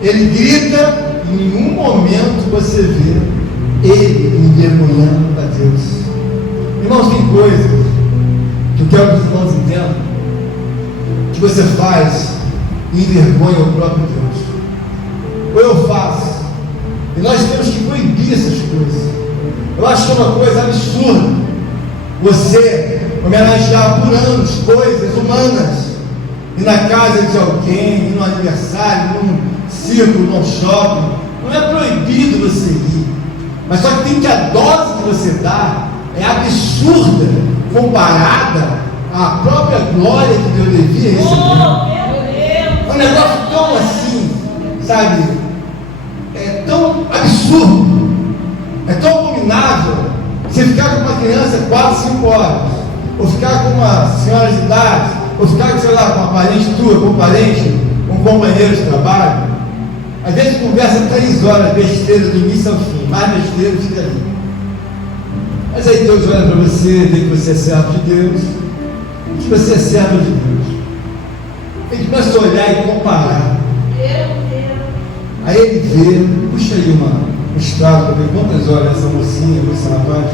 Ele grita, em nenhum momento você vê ele envergonhando a Deus. Irmãos, tem coisas que eu quero que os irmãos entendam, que você faz e envergonha o próprio Deus. Ou eu faço, e nós temos que proibir essas coisas. Eu acho que é uma coisa absurda você homenagear por anos coisas humanas, ir na casa de alguém, ir no aniversário, num circo, num shopping. Não é proibido você ir, mas só que tem que a dose que você dá é absurda comparada à própria glória que Deus devia receber. É um negócio tão assim, sabe? É tão absurdo, é tão abominável você ficar com uma criança 4, 5 horas, ou ficar com uma senhora de idade, ou ficar, sei lá, com uma parente tua, com um parente, com um companheiro de trabalho. Às vezes conversa 3 horas, besteira do início ao fim, mais besteira fica ali. Mas aí Deus olha para você, vê que você é servo de Deus, que você é servo de Deus. Ele começa a olhar e comparar. Aí ele vê, puxa aí um estrado para ver quantas horas essa mocinha, esse rapaz,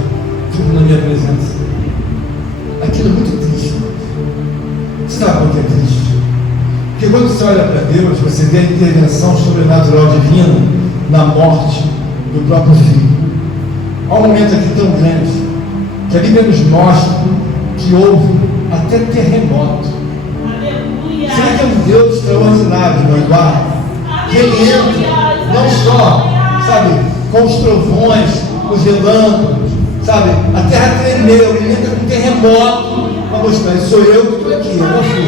ficam na minha presença. Aquilo é muito triste. Você sabe por que é triste? Porque quando você olha para Deus, você vê a intervenção sobrenatural divina na morte do próprio Filho. Há um momento aqui tão grande que a Bíblia nos mostra que houve até terremoto. Aleluia. Será que é um Deus extraordinário, irmão Eduardo? Que ele entra, não só, sabe, com os trovões, os relâmpagos, sabe, a terra tremeu, ele entra com um terremoto para mostrar, sou eu que estou aqui, eu não fui.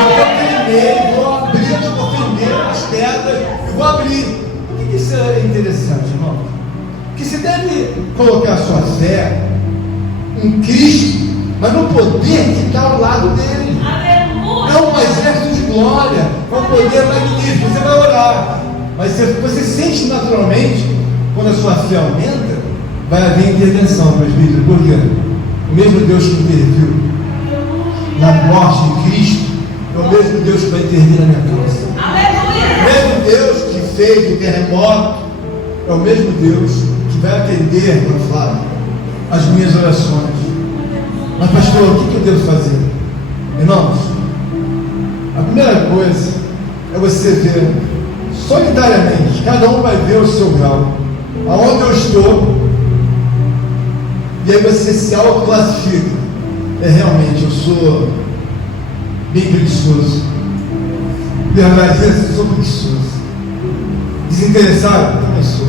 Eu tremei, vou abrir, vou fender as pedras, eu vou abrir. Por que isso é interessante, irmão? Que você deve colocar a sua fé em Cristo, mas no poder que está ao lado dele. É um exército de glória, é um poder magnífico. Você vai orar, mas você sente naturalmente, quando a sua fé aumenta, vai haver intervenção, presbítero. Por quê? O mesmo Deus que interviu na morte de Cristo é o mesmo Deus que vai intervir na minha causa. O mesmo Deus que fez o terremoto é o mesmo Deus que vai atender, meu Flávio, as minhas orações. Mas pastor, o que eu devo fazer? Irmãos, a primeira coisa é você ver solitariamente, cada um vai ver o seu grau, aonde eu estou, e aí você se autoclassifica. Realmente, eu sou bem preguiçoso. Verdade, eu sou preguiçoso. Desinteressado? Também sou.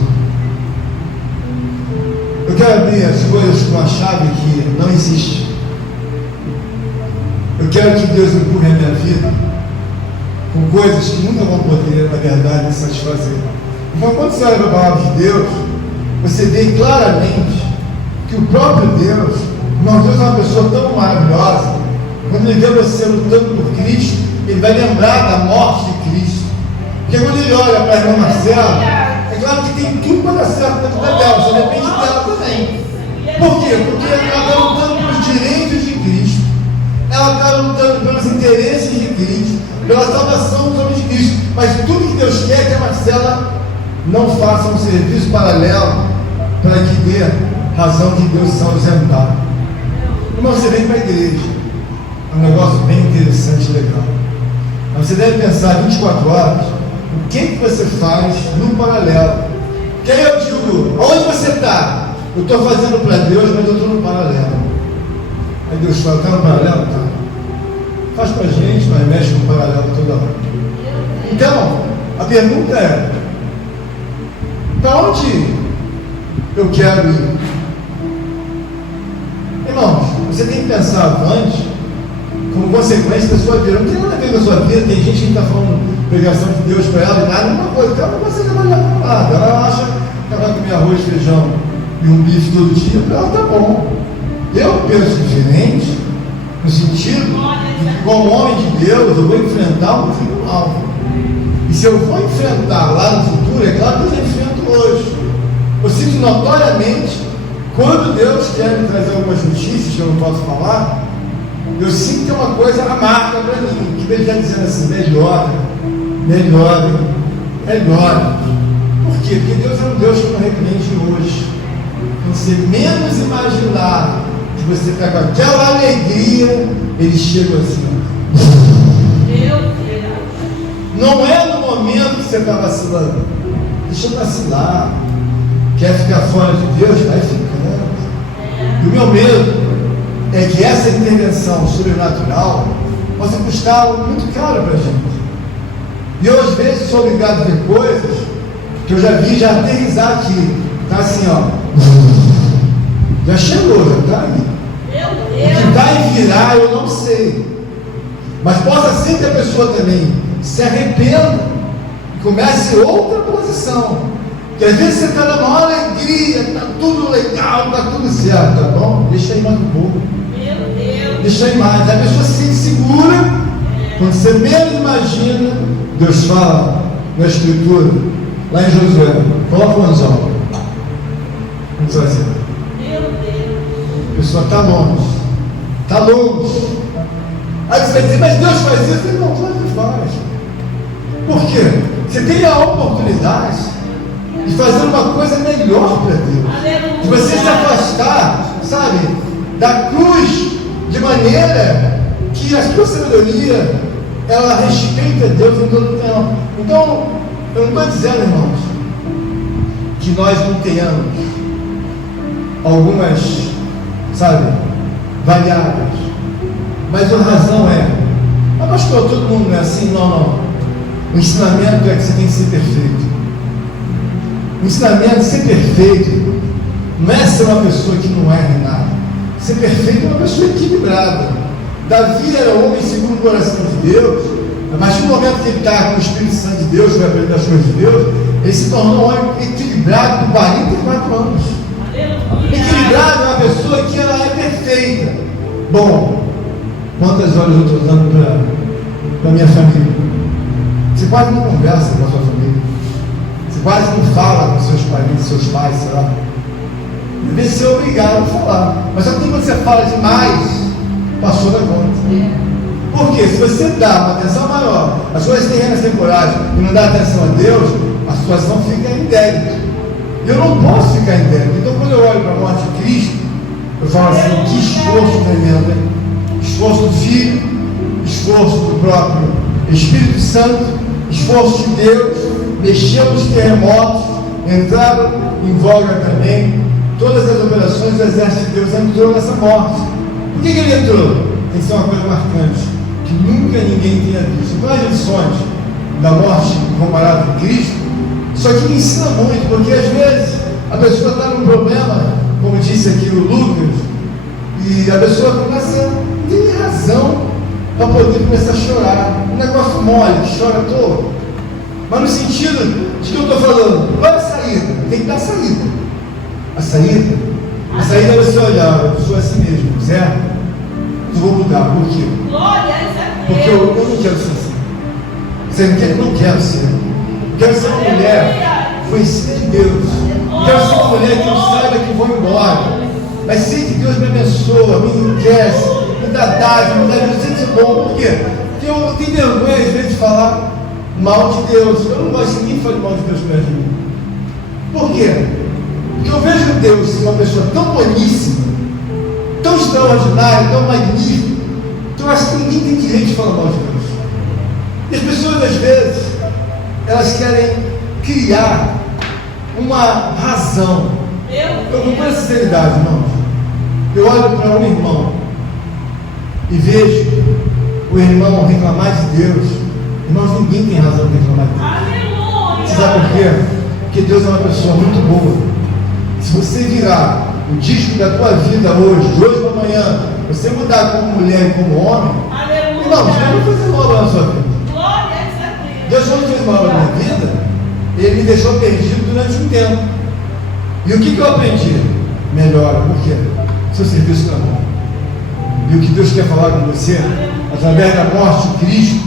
Eu quero abrir as coisas com uma chave que não existe. Eu quero que Deus empurre a minha vida com coisas que nunca vão poder, na verdade, me satisfazer. Então, quando você olha para a palavra de Deus, você vê claramente que o próprio Deus, irmão, Deus é uma pessoa tão maravilhosa. Quando ele vê você lutando por Cristo, ele vai lembrar da morte de Cristo. Porque quando ele olha para a irmã Marcela, é claro que tem tudo para dar certo dentro dela, só depende dela também. Por quê? Porque ela está lutando pelos direitos de Cristo, ela está lutando pelos interesses de Cristo, pela salvação dos homens de Cristo. Mas tudo que Deus quer é que a Marcela não faça um serviço paralelo para que dê razão de Deus se ausentar. Irmão, você vem para a igreja, é um negócio bem interessante e legal. Mas você deve pensar 24 horas, o que você faz no paralelo. Que aí eu digo, onde você está? Eu estou fazendo para Deus, mas eu estou no paralelo. Aí Deus fala, está no paralelo? Tá. Faz para a gente, mas mexe no paralelo toda hora. Então, a pergunta é, para onde eu quero ir? Irmãos, você tem que pensar antes como consequência da sua vida. Não tem nada a ver com a sua vida. Tem gente que está falando pregação de Deus para ela e nada, uma coisa, ela não consegue trabalhar com nada. Ela acha que ela vai comer arroz, feijão e um bife todo dia, para ela tá bom. Eu penso diferente, no sentido de que, como homem de Deus, eu vou enfrentar um tribunal. E se eu vou enfrentar lá no futuro, é claro que eu já enfrento hoje. Eu sinto notoriamente, quando Deus quer me trazer algumas notícias que eu não posso falar, eu sinto que é uma coisa amarga para mim, que ele está dizendo assim, melhora. Por quê? Porque Deus é um Deus que não repreende hoje. Quando você menos imaginar que você está com aquela alegria, ele chega assim. Não é no momento que você está vacilando. Deixa eu vacilar. Quer ficar fora de Deus? Vai ficando. E o meu medo é que essa intervenção sobrenatural possa custar muito caro para a gente. E eu, às vezes, sou obrigado a ver coisas que eu já vi já aterrissar aqui. Está assim, ó. Já chegou, já está aí. O que está em virar, eu não sei. Mas possa ser que a pessoa também se arrependa e comece outra posição. Que às vezes você está na maior alegria, está tudo legal, está tudo certo, tá bom? Deixa aí mais um pouco. Deixa aí mais. A pessoa se sente segura. Quando você menos imagina, Deus fala na Escritura, lá em Josué, coloca o anzol. Vamos fazer. A pessoa está longe. Está longe. Aí você vai dizer, mas Deus faz isso? Não, Deus faz. Por quê? Você tem a oportunidade de fazer uma coisa melhor para Deus. De você se afastar, sabe, da cruz, de maneira que a sua sabedoria, ela respeita Deus em todo o tempo. Então, eu não estou dizendo, irmãos, que nós não tenhamos algumas, sabe, variáveis. Mas a razão é, mas pastor, todo mundo não é assim? Não. O ensinamento é que você tem que ser perfeito. O ensinamento de ser perfeito não é ser uma pessoa que não erra em nada. Ser perfeito é uma pessoa equilibrada. Davi era homem segundo o coração de Deus, mas no momento que ele está com o Espírito Santo de Deus, que vai aprender as coisas de Deus, ele se tornou um homem equilibrado por 44 anos. Equilibrado é uma pessoa que ela é perfeita. Bom, quantas horas eu estou dando para a minha família? Você quase não conversa com a sua família. Você quase não fala com seus parentes, seus pais, sei lá. Deve ser obrigado a falar. Mas só que quando você fala demais, passou da conta. Porque se você dá uma atenção maior às coisas terrenas temporais e não dá atenção a Deus, a situação fica em débito. Eu não posso ficar em débito. Então quando eu olho para a morte de Cristo, eu falo assim, que esforço tremendo, hein? Esforço do Filho, esforço do próprio Espírito Santo, esforço de Deus, mexeu nos terremotos, entraram em voga também todas as operações do exército de Deus, entrou nessa morte. Por que ele entrou? Tem que ser uma coisa marcante, que nunca ninguém tenha visto. Então as lições da morte comparada com Cristo, isso aqui me ensina muito, porque às vezes a pessoa está num problema, como disse aqui o Lucas, e a pessoa começa, tem razão para poder começar a chorar. Um negócio mole, chora todo. Mas no sentido de que eu estou falando, qual é a saída? Tem que dar saída. A saída é você olhar, eu sou assim mesmo, certo? Eu vou mudar, por quê? Porque eu não quero ser assim. Você não quer? Não quero ser. Eu quero ser uma mulher conhecida de Deus. Eu quero ser uma mulher que não saiba que vou embora. Mas sei que Deus me abençoa, me enriquece, me dá dádiva, me dá Deus. Sempre é bom. Por quê? Porque eu tenho vergonha, às vezes, de falar mal de Deus. Eu não gosto de ninguém falar mal de Deus perto de mim. Por quê? Porque eu vejo Deus ser uma pessoa tão boníssima, tão extraordinária, tão magnífica, então eu acho que ninguém tem direito de falar mal de Deus. E as pessoas, às vezes, elas querem criar uma razão. Eu com toda sinceridade, irmãos, eu olho para um irmão e vejo o irmão reclamar de Deus. Irmãos, ninguém tem razão de reclamar de Deus. Você sabe por quê? Porque Deus é uma pessoa muito boa. Se você virar o disco da tua vida hoje, de hoje para amanhã, você mudar como mulher e como homem, Irmãos, Deus não fez uma obra na sua vida. Glória a Deus. Deus quando fez uma obra na minha vida, Ele me deixou perdido durante um tempo. E o que eu aprendi? Melhora, por quê? Seu serviço não é bom. E o que Deus quer falar com você, através da morte de Cristo,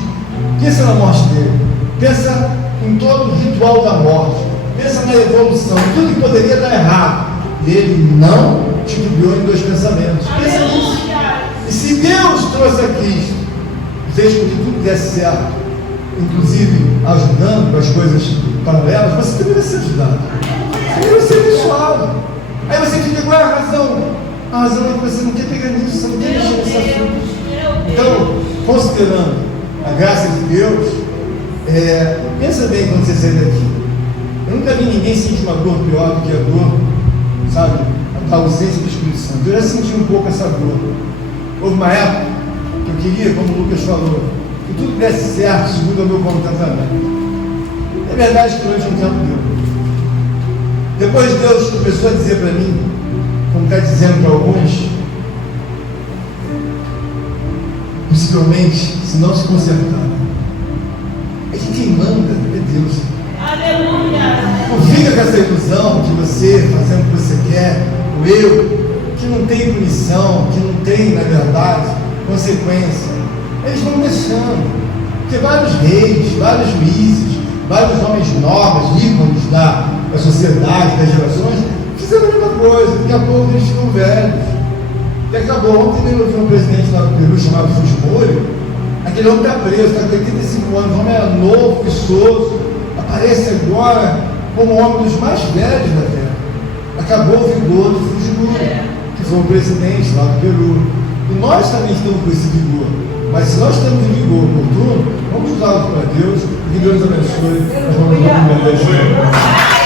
pensa na morte dele, pensa em todo o ritual da morte, pensa na evolução, tudo que poderia dar errado. E Ele não titubeou em dois pensamentos. Pensa nisso. E se Deus trouxe a Cristo, fez com que tudo desse certo, inclusive ajudando com as coisas paralelas, você também vai ser ajudado. Você vai ser abençoado. Aí você fica, qual é a razão? A razão é que você não quer pegar nisso, você não quer mexer nesse assunto. Então, considerando a graça de Deus, pensa bem quando você sair daqui. Eu nunca vi ninguém sentir uma dor pior do que a dor, sabe? A ausência do Espírito Santo. Eu já senti um pouco essa dor. Houve uma época que eu queria, como o Lucas falou, que tudo desse certo, segundo o meu contentamento. É verdade que durante um tempo deu. Depois Deus começou a dizer para mim, como está dizendo para alguns, possivelmente, se não se consertar, é que quem manda é Deus. Aleluia. Não fica com essa ilusão de você fazendo o que você quer, o eu, que não tem punição, que não tem, na verdade, consequência. Eles vão deixando, porque vários reis, vários juízes, vários homens nobres, ícones da sociedade, das gerações, fizeram a mesma coisa. Daqui a pouco eles ficam velhos. E acabou. Ontem eu vi um presidente lá do Peru chamado Fujimori. Aquele homem está preso, está com 85 anos, o homem é novo, viçoso, aparece agora como um homem dos mais velhos da terra. Acabou o vigor do Fujimori, que foi um presidente lá do Peru. E nós também estamos com esse vigor. Mas se nós estamos em vigor oportuno, vamos usá-lo para Deus, que Deus abençoe. Nós vamos